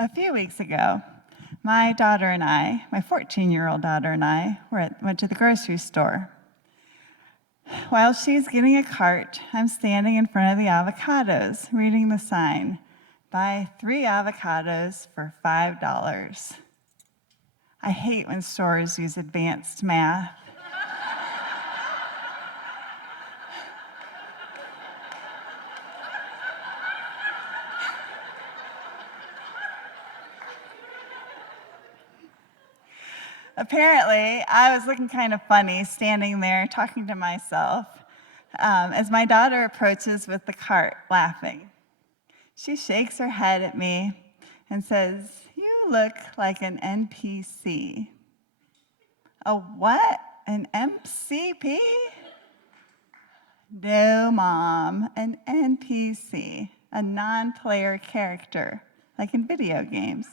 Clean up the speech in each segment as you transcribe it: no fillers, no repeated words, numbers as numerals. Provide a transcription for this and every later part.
A few weeks ago, my daughter and I, my 14-year-old daughter and I, went to the grocery store. While she's getting a cart, I'm standing in front of the avocados, reading the sign, buy 3 avocados for $5. I hate when stores use advanced math. Apparently, I was looking kind of funny standing there talking to myself as my daughter approaches with the cart, laughing. She shakes her head at me and says, "You look like an NPC." "A what? An MCP?" "No, Mom, an NPC, a non-player character, like in video games."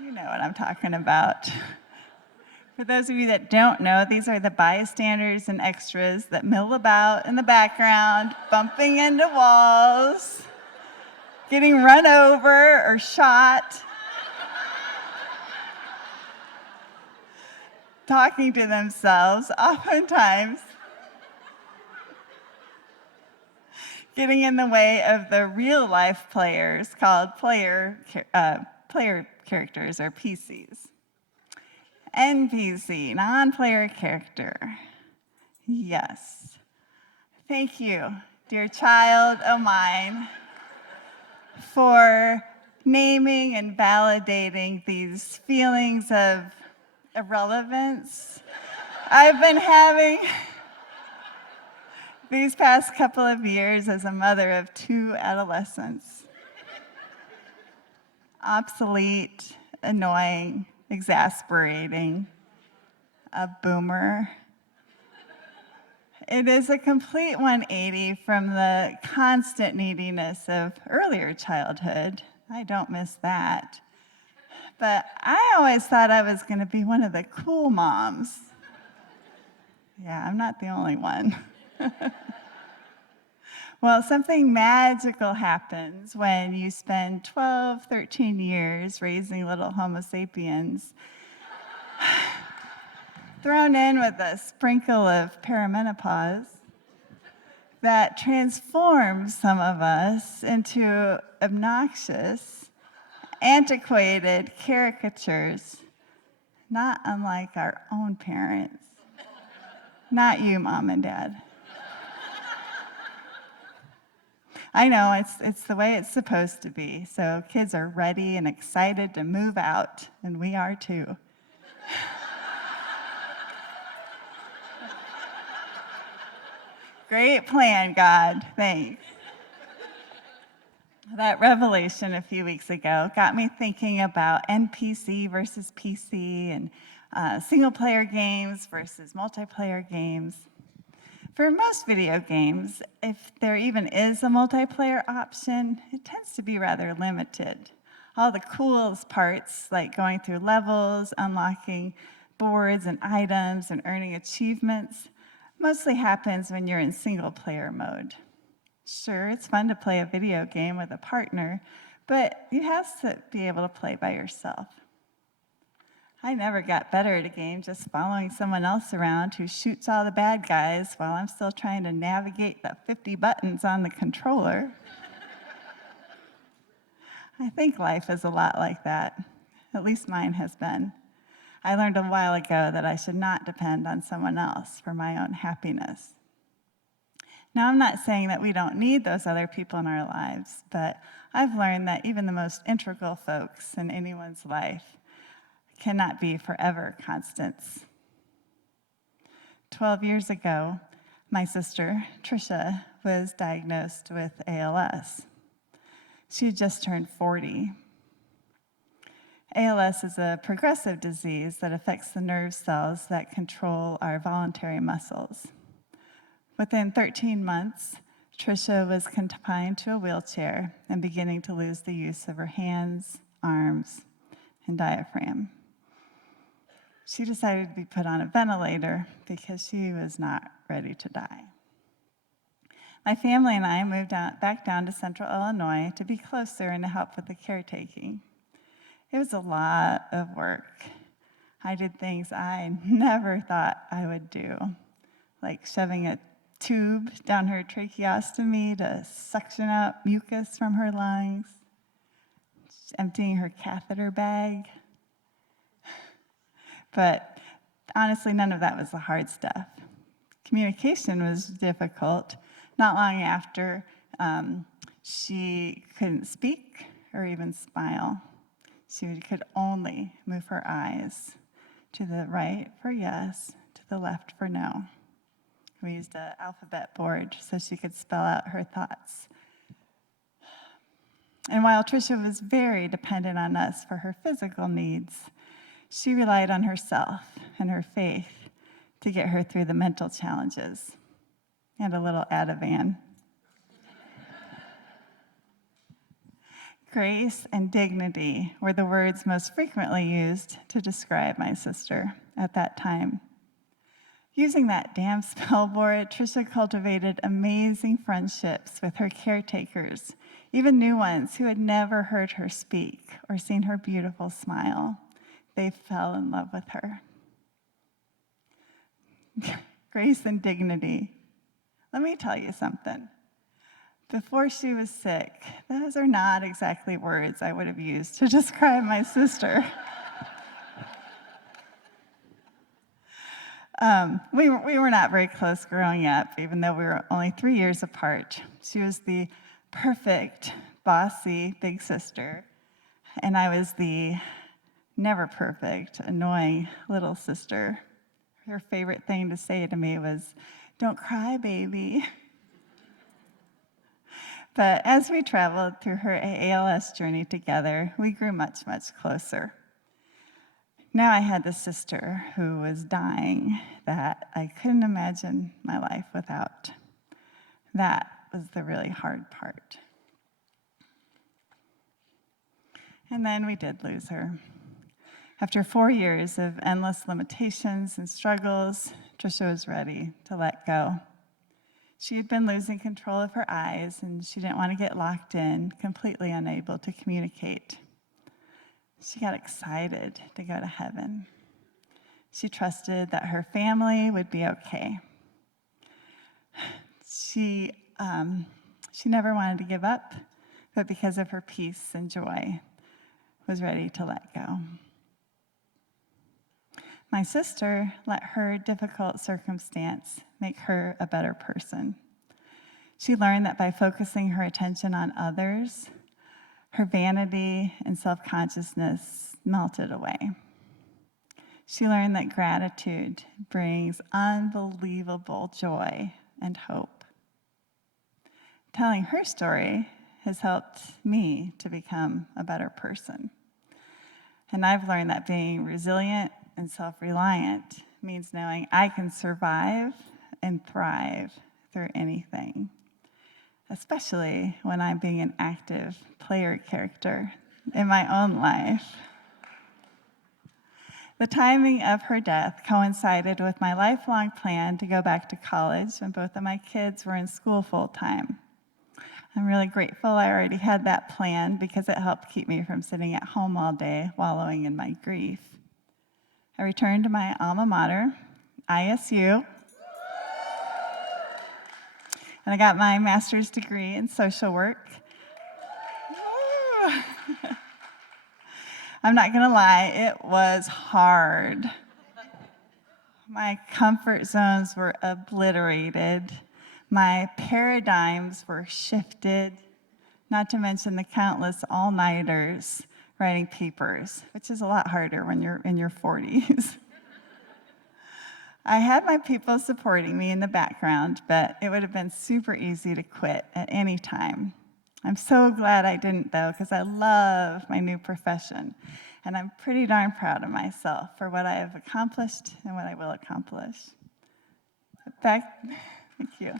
You know what I'm talking about. For those of you that don't know, these are the bystanders and extras that mill about in the background, bumping into walls, getting run over or shot, talking to themselves, oftentimes getting in the way of the real-life players called player characters, or PCs. NPC, non-player character. Yes. Thank you, dear child of mine, for naming and validating these feelings of irrelevance I've been having these past couple of years as a mother of 2 adolescents. Obsolete, annoying, exasperating, a boomer. It is a complete 180 from the constant neediness of earlier childhood. I don't miss that. But I always thought I was going to be one of the cool moms. Yeah, I'm not the only one. Well, something magical happens when you spend 12, 13 years raising little Homo sapiens, thrown in with a sprinkle of perimenopause, that transforms some of us into obnoxious, antiquated caricatures, not unlike our own parents. Not you, Mom and Dad. I know, it's the way it's supposed to be, so kids are ready and excited to move out, and we are too. Great plan, God, thanks. That revelation a few weeks ago got me thinking about NPC versus PC and single-player games versus multiplayer games. For most video games, if there even is a multiplayer option, it tends to be rather limited. All the coolest parts, like going through levels, unlocking boards and items, and earning achievements, mostly happens when you're in single-player mode. Sure, it's fun to play a video game with a partner, but you have to be able to play by yourself. I never got better at a game just following someone else around who shoots all the bad guys while I'm still trying to navigate the 50 buttons on the controller. I think life is a lot like that. At least mine has been. I learned a while ago that I should not depend on someone else for my own happiness. Now, I'm not saying that we don't need those other people in our lives, but I've learned that even the most integral folks in anyone's life cannot be forever constants. 12 years ago, my sister, Tricia, was diagnosed with ALS. She had just turned 40. ALS is a progressive disease that affects the nerve cells that control our voluntary muscles. Within 13 months, Tricia was confined to a wheelchair and beginning to lose the use of her hands, arms, and diaphragm. She decided to be put on a ventilator because she was not ready to die. My family and I moved back down to Central Illinois to be closer and to help with the caretaking. It was a lot of work. I did things I never thought I would do, like shoving a tube down her tracheostomy to suction out mucus from her lungs, emptying her catheter bag. But honestly, none of that was the hard stuff. Communication was difficult. Not long after, she couldn't speak or even smile. She could only move her eyes to the right for yes, to the left for no. We used an alphabet board so she could spell out her thoughts. And while Tricia was very dependent on us for her physical needs, she relied on herself and her faith to get her through the mental challenges and a little Ativan. Grace and dignity were the words most frequently used to describe my sister at that time. Using that damn spell board, Tricia cultivated amazing friendships with her caretakers, even new ones who had never heard her speak or seen her beautiful smile. They fell in love with her. Grace and dignity. Let me tell you something. Before she was sick, those are not exactly words I would have used to describe my sister. We were not very close growing up, even though we were only 3 years apart. She was the perfect, bossy big sister, and I was the never perfect, annoying little sister. Her favorite thing to say to me was, "Don't cry, baby." But as we traveled through her ALS journey together, we grew much, much closer. Now I had this sister who was dying that I couldn't imagine my life without. That was the really hard part. And then we did lose her. After 4 years of endless limitations and struggles, Tricia was ready to let go. She had been losing control of her eyes, and she didn't want to get locked in, completely unable to communicate. She got excited to go to heaven. She trusted that her family would be okay. She never wanted to give up, but because of her peace and joy, was ready to let go. My sister let her difficult circumstance make her a better person. She learned that by focusing her attention on others, her vanity and self-consciousness melted away. She learned that gratitude brings unbelievable joy and hope. Telling her story has helped me to become a better person. And I've learned that being resilient and self-reliant means knowing I can survive and thrive through anything, especially when I'm being an active player character in my own life. The timing of her death coincided with my lifelong plan to go back to college when both of my kids were in school full-time. I'm really grateful I already had that plan because it helped keep me from sitting at home all day wallowing in my grief. I returned to my alma mater, ISU, and I got my master's degree in social work. I'm not gonna lie, it was hard. My comfort zones were obliterated. My paradigms were shifted, not to mention the countless all-nighters writing papers, which is a lot harder when you're in your 40s. I had my people supporting me in the background, but it would have been super easy to quit at any time. I'm so glad I didn't, though, because I love my new profession, and I'm pretty darn proud of myself for what I have accomplished and what I will accomplish. Thank you. Thank you.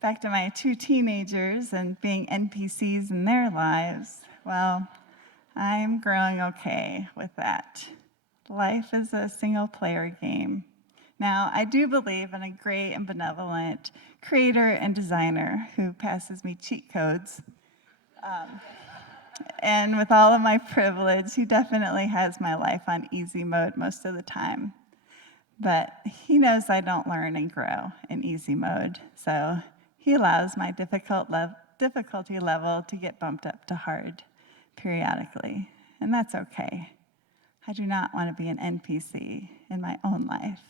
Back to my 2 teenagers and being NPCs in their lives. Well, I'm growing okay with that. life is a single-player game. Now, I do believe in a great and benevolent creator and designer who passes me cheat codes. And with all of my privilege, he definitely has my life on easy mode most of the time. But he knows I don't learn and grow in easy mode, so he allows my difficulty level to get bumped up to hard periodically, and that's okay. I do not want to be an NPC in my own life.